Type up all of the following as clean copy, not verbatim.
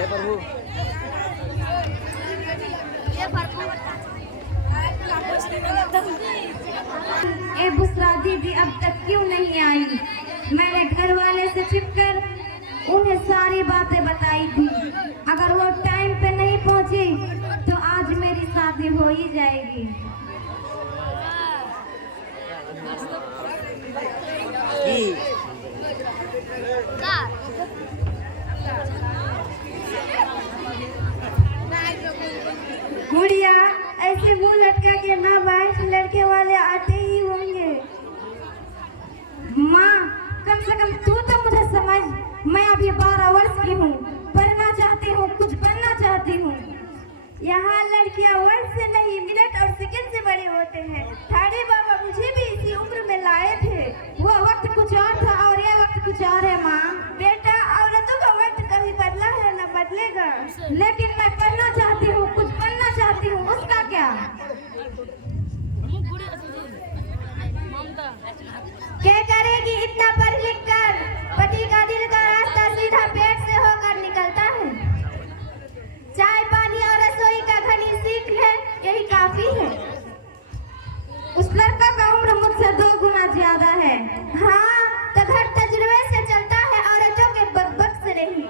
ए बुसरा दीदी अब तक क्यों नहीं आई? मैंने घर वाले से छिपकर उन्हें सारी बातें बताई थी। अगर वो टाइम पे नहीं पहुंची तो आज मेरी शादी हो ही जाएगी। गुड़िया ऐसे मुंह लटका के ना बैठ, लड़के वाले आते ही होंगे। माँ कम से कम तू तो मुझे समझ, मैं अभी 12 वर्ष की हूँ, पढ़ना चाहती हूँ, कुछ बनना चाहती हूँ। यहाँ लड़कियाँ वर्ष से नहीं मिनट और सेकंड से बड़े होते हैं। ठाड़े बाबा मुझे भी इसी उम्र में लाए थे, वो वक्त कुछ और था और ये वक्त कुछ और है। माँ बेटा औरतों का वक्त कभी बदला है न बदलेगा, लेकिन मैं पढ़ना चाहती हूँ, कुछ बनना चाहती हूँ, उसका क्या? क्या करेगी इतना पढ़ लिख कर? पति का दिल का रास्ता सीधा पेट से होकर निकलता है। चाय पानी और रसोई का घनी सीख है, यही काफी है। उस लड़का का उम्र मुझसे 2 गुना ज्यादा है। हाँ तो घर तजुर्बे से चलता है, औरतों के बकबक से नहीं।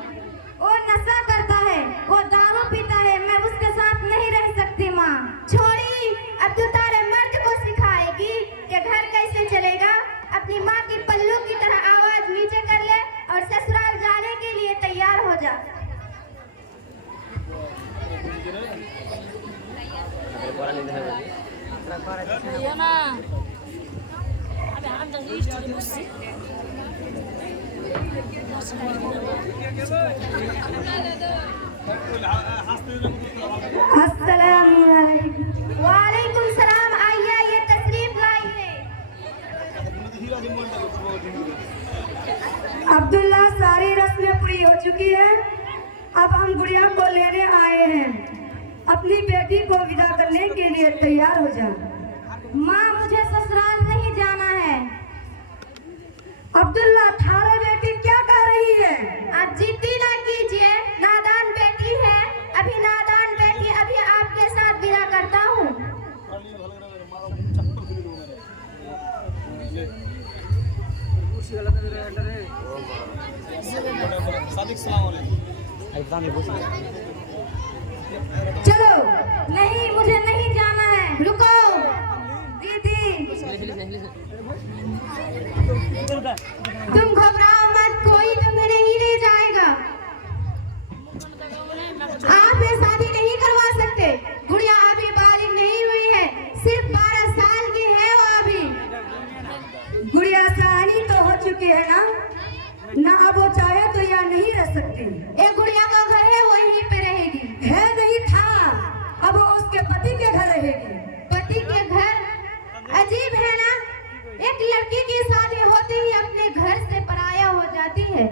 वो नशा करता है, वो दारू पीता है, मैं उसके साथ नहीं रह सकती। माँ छोड़ी, अब तू तारे मर्द को सिखाएगी कि घर कैसे चलेगा। अपनी माँ की पल्लू की तरह आवाज नीचे कर ले और ससुराल जाने के लिए तैयार हो जा। वालेकुम सलाम, आइए ये तशरीफ लाइए। अब्दुल्ला सारी रस्में पूरी हो चुकी है, अब हम गुड़िया को लेने आए हैं। अपनी बेटी को विदा करने के लिए तैयार हो जा। माँ मुझे ससुराल नहीं जाना है। अब्दुल्ला ठाड़े बेटी क्या कह रही है? आप जिद्दी ना कीजिए, नादान बेटी है, अभी नादान बेटी अभी आपके साथ विदा करता हूँ। चलो नहीं, मुझे नहीं जाना है। रुको दीदी, तुम घबराओ मत, कोई तुम्हें नहीं ले जाएगा। आप ये शादी नहीं करवा सकते। गुड़िया अभी बालिग नहीं हुई है, सिर्फ 12 साल की है वो अभी। गुड़िया सयानी तो हो चुकी है ना अब वो चाहे तो यहाँ नहीं रह सकती। एक गुड़िया का घर है, वो यहीं पे रहेगी। है नहीं था, अब वो उसके पति के घर रहेगी। पति के घर? अजीब है ना, एक लड़की की शादी होते ही अपने घर से पराया हो जाती है,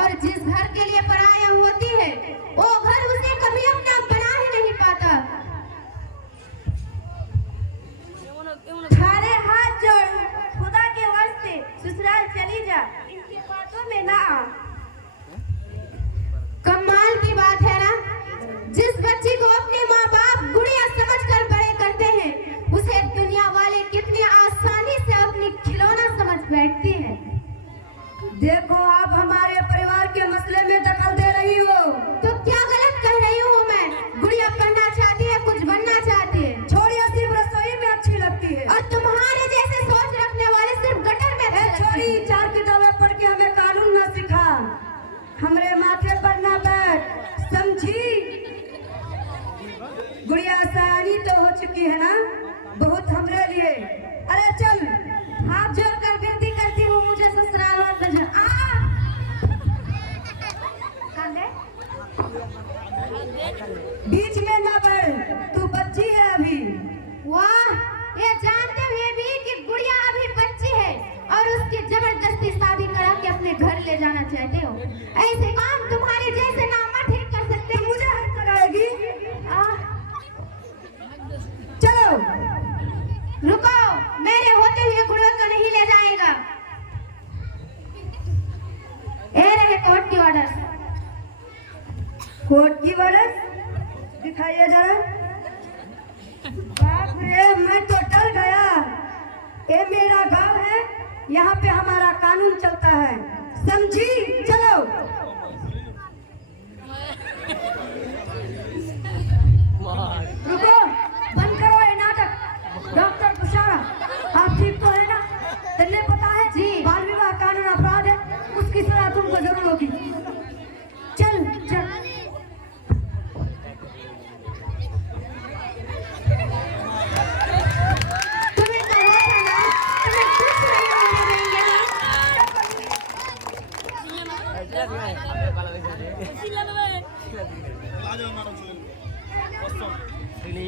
और जिस घर के लिए पराया होती है वो घर उसे कभी अपना बना ही नहीं पाता। सारे हाथ जोड़, खुदा के वास्ते ससुराल चली जा, इनकी बातों में ना आ। कमाल की बात है ना, जिस बच्ची को अपने माँ बाप गुड़िया समझकर बड़े करते हैं, उसे दुनिया वाले कितनी आसानी से अपनी खिलौना समझ बैठती हैं। देखो आप हमारे परिवार के मसले में दखल दे रही हो। तो क्या गलत कह रही हूँ मैं? गुड़िया पढ़ना चाहती है, कुछ बनना चाहती है। छोड़िए, सिर्फ रसोई में अच्छी लगती है, और तुम्हारे जैसे सोच रखने वाले सिर्फ गटर में। छोड़ी, 4 किताबें पढ़ के हमें कानून न सिखा, हमरे माथे पर न बैठ, समझी? गुड़िया सयानी तो हो चुकी है ना, बहुत हमरे लिए। अरे चल, हाथ जोड़कर विनती करती हूँ, मुझे ससुराल मत ले जा। बीच में ना बढ़, तू बच्ची है अभी। वाह, ये जानते हुए भी कि गुड़िया अभी बच्ची है और उसकी जबरदस्ती शादी करा के अपने घर ले जाना चाहते हो? ऐसे काम तुम्हारे जैसे नामा ठीक कर सकते। मुझे हक कराएगी? चलो रुको, मेरे होते हुए गुड़िया को नहीं ले जाएगा। ये रहे कोर्ट की ऑर्डर। कोर्ट की वर्डस दिखाइए जरा। बाप रे, मैं तो डर गया। ये मेरा गांव है, यहाँ पे हमारा कानून चलता है, समझी? चलो। रुको, बंद करो ये नाटक। डॉक्टर तुषारा, आप ठीक तो है ना? तुमने पता है जी, बाल विवाह कानून अपराध है, उसकी सजा तुमको जरूर होगी। चल चल। Ini